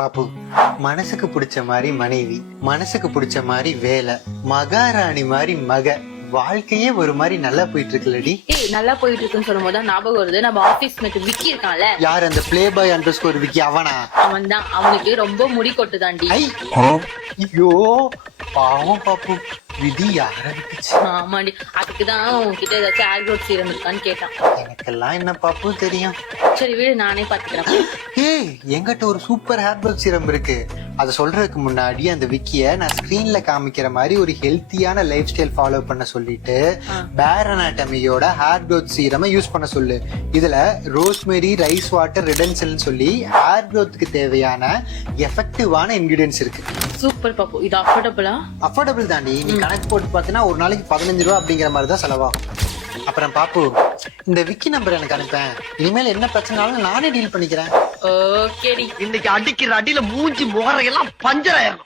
பாப்பு, மனசுக்கு பிடிச்ச மாதிரி மனைவி, மனசுக்கு பிடிச்ச மாதிரி வேலை, மகாராணி மாதிரி மக, வாழ்க்கையே ஒரு மாதிரி நல்லா போயிட்டு இருக்குல்லடி. ஏய், நல்லா போயிட்டு இருக்குன்னு சொல்லும் போது ஞாபகம் வருது, நம்ம ஆபீஸ் மேட் விக்கி இருக்கான்ல. யார் அந்த பிளே பாய் அண்டர்ஸ்கோர் விக்கி? அவனா? அவன் தான். அவனுக்கு ரொம்ப முடி கொட்டுதாண்டி. ஐ, ஐயோ பாவம் பாப்பு, விதி யார விட்டுச்சு. ஆமாண்டி, அதுக்குதான் உன்கிட்ட ஏதாச்சும் ஹேர் க்ரோத் சீரம் இருக்கான்னு கேட்டான். எனக்கெல்லாம் என்ன பாப்பு தெரியும். சரி வீடு, நானே பாத்துக்கிறேன். ஏய், என்கிட்ட ஒரு சூப்பர் ஹேர் க்ரோத் சீரம் இருக்கு. அதை சொல்றதுக்கு முன்னாடி அந்த விக்கிய நான் ஸ்கிரீன்ல காமிக்கிற மாதிரி ஒரு ஹெல்த்தியான லைஃப் ஸ்டைல் ஃபாலோ பண்ண சொல்லிட்டு பேர் அனாட்டமியோட ஹேர் க்ரோத் சீரமை யூஸ் பண்ண சொல்லு. இதுல ரோஸ்மெரி, ரைஸ் வாட்டர், ரெடன்சல்னு சொல்லி ஹேர் க்ரோத்துக்கு தேவையான எஃபெக்டிவான இன்கிரிடியன்ஸ் இருக்கு. சூப்பர் பாப்பு, இது அஃபோர்டபுளா? அஃபோர்டபுள் தாண்டி. நீ கணக்கு போட்டு பார்த்தீங்கன்னா ஒரு நாளைக்கு 15 ரூபா அப்படிங்கிற மாதிரி தான் செலவாகும். அப்புறம் பாப்பு, இந்த விக்கி நம்பர் எனக்கு அனுப்பேன். இனிமேல் என்ன பிரச்சனாலும் நானே டீல் பண்ணிக்கிறேன். ஓகேடி. இன்னைக்கு அடிக்கிற அடியில மூஞ்சி முகரையெல்லாம் பஞ்சர் ஆயிரும்.